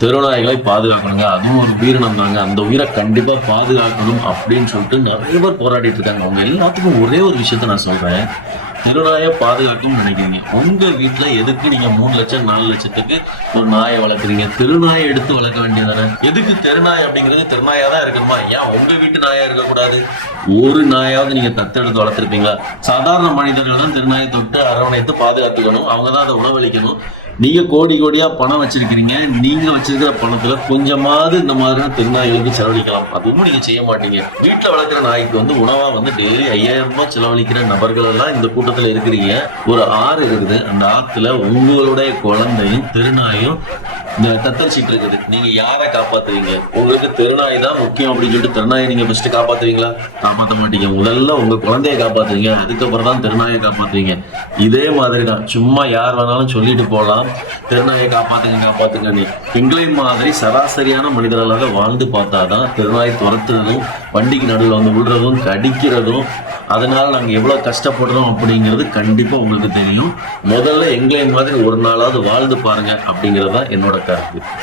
தெருநாய்களை பாதுகாக்கணுங்க. அதுவும் ஒரு உயிரினம் தாங்க. அந்த உயிரை கண்டிப்பா பாதுகாக்கணும் அப்படின்னு சொல்லிட்டு நிறைய பேர் போராடிட்டு இருக்காங்க. அவங்க எல்லாத்துக்கும் ஒரே ஒரு விஷயத்த நான் சொல்றேன். தெருநாயை பாதுகாக்கணும்னு நினைக்கிறீங்க. உங்க வீட்டுல எதுக்கு நீங்க 3 லட்சம் 4 லட்சத்துக்கு ஒரு நாயை வளர்க்குறீங்க? தெருநாயை எடுத்து வளர்க்க வேண்டியதானே? எதுக்கு தெருநாய் அப்படிங்கிறது தெருநாயா தான் இருக்கணுமா? ஏன் உங்க வீட்டு நாயா இருக்கக்கூடாது? ஒரு நாயாவது நீங்க தத்தெடுத்து வளர்த்துருப்பீங்களா? சாதாரண மனிதர்கள் தான் தெருநாயை தொட்டு அரவணைத்து பாதுகாத்துக்கணும். அவங்க தான் அதை உணவளிக்கணும். நீங்க கோடி கோடியா பணம் வச்சிருக்கிறீங்க. நீங்க வச்சிருக்கிற பணத்துல கொஞ்சமாவது இந்த மாதிரியான தெருநாய்களுக்கு செலவழிக்கலாம். அதுவும் நீங்க செய்ய மாட்டீங்க. வீட்டுல வளர்க்குற நாய்க்கு உணவா டெய்லி 5000 ரூபாய் செலவழிக்கிற நபர்கள் எல்லாம் இந்த கூட்டத்துல இருக்கிறீங்க. ஒரு ஆறு இருக்குது. அந்த ஆத்துல உங்களுடைய குழந்தையும் தெருநாயும் இந்த தத்தளிச்சிட்டு இருக்குது. நீங்க யாரை காப்பாத்துவீங்க? உங்களுக்கு தெருநாய் தான் முக்கியம் அப்படின்னு சொல்லிட்டு தெருநாயை நீங்க ஃபர்ஸ்ட் காப்பாத்துவீங்களா? காப்பாற்ற மாட்டீங்க. முதல்ல உங்க குழந்தைய காப்பாத்துவீங்க. அதுக்கப்புறம் தான் தெருநாயை காப்பாத்துவீங்க. இதே மாதிரி தான். சும்மா யார் வேணாலும் சொல்லிட்டு போகலாம், தெருநாயை காப்பாத்துங்க நீ. எங்களை மாதிரி சராசரியான மனிதர்களாக வாழ்ந்து பார்த்தாதான் தெருநாய் துரத்துறதும், வண்டிக்கு நடுவில் விடுறதும், கடிக்கிறதும், அதனால நாங்க எவ்வளவு கஷ்டப்படுறோம் அப்படிங்கிறது கண்டிப்பா உங்களுக்கு தெரியும். முதல்ல எங்களை மாதிரி ஒரு நாளாவது வாழ்ந்து பாருங்க அப்படிங்கறதுதான் என்னோட கருத்து.